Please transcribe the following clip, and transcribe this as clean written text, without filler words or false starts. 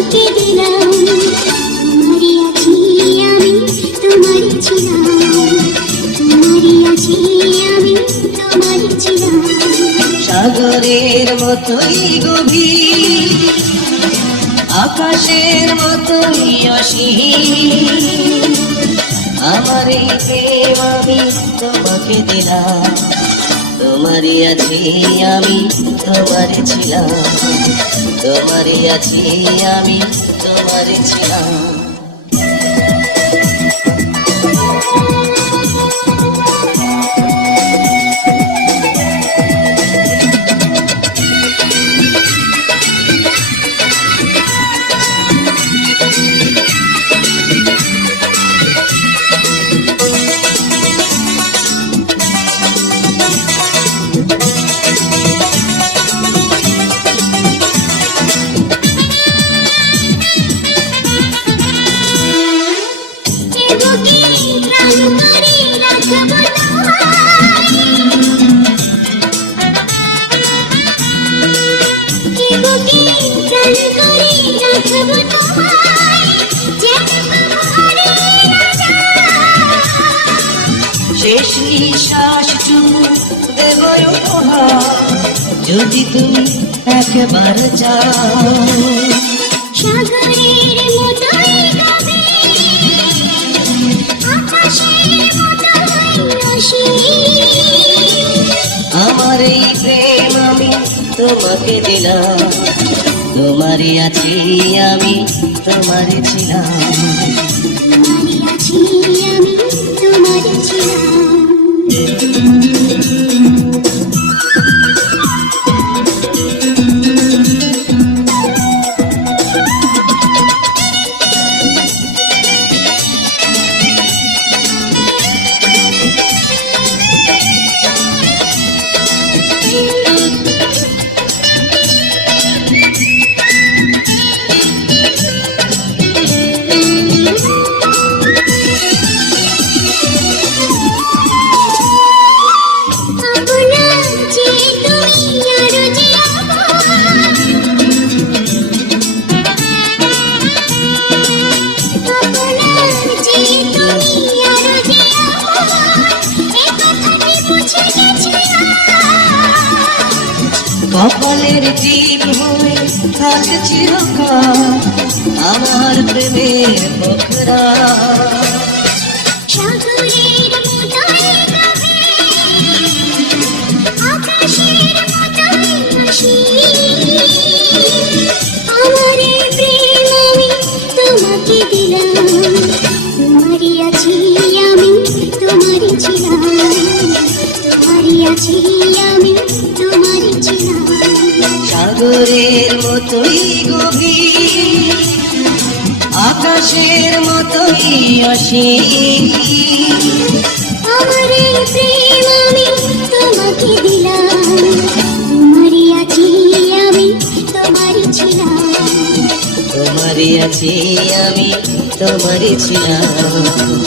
তোমাকে দিলাম, তোমারই আছি আমি, তোমারই ছিলাম, তোমারই আছি আমি, তোমারই ছিলাম। সাগরের মতোই গভীর, আকাশের মতোই অসীম, আমার এই প্রেম আমি তোমাকে দিলাম, তোমারই আছি আমি, তোমারই ছিলাম, তোমারই আছি আমি, তোমারই ছিলাম। শেষ নিঃশ্বাস দেব উপহার, যদি তুমি একবার যাও। সাগরের মতোই গভীর, আকাশের মতোই অসীম, আমার এই প্রেম আমি তোমাকে দিলাম, তোমারই আছি আমি, তোমারই ছিলাম, তোমারই আছি আমি, তোমারই ছিলাম। কপালের জীব হয়ে থাকে চিরকাল আমার প্রেমের পোখরা। সাগরের মতোই গভীর, আকাশের মতোই অসীম, আমার এই প্রেম আমি তোমাকে দিলাম, তোমারই আছি আমি, তোমারই ছিলাম, তোমারই আছি আমি, তোমারই ছিলাম। সাগরের মতোই গভীর, আকাশের মতোই অসীম, আমার এই প্রেম আমি তোমাকে দিলাম, তোমারই আছি আমি, তোমারই ছিলাম, তোমারই আছি আমি, তোমারই ছিলাম।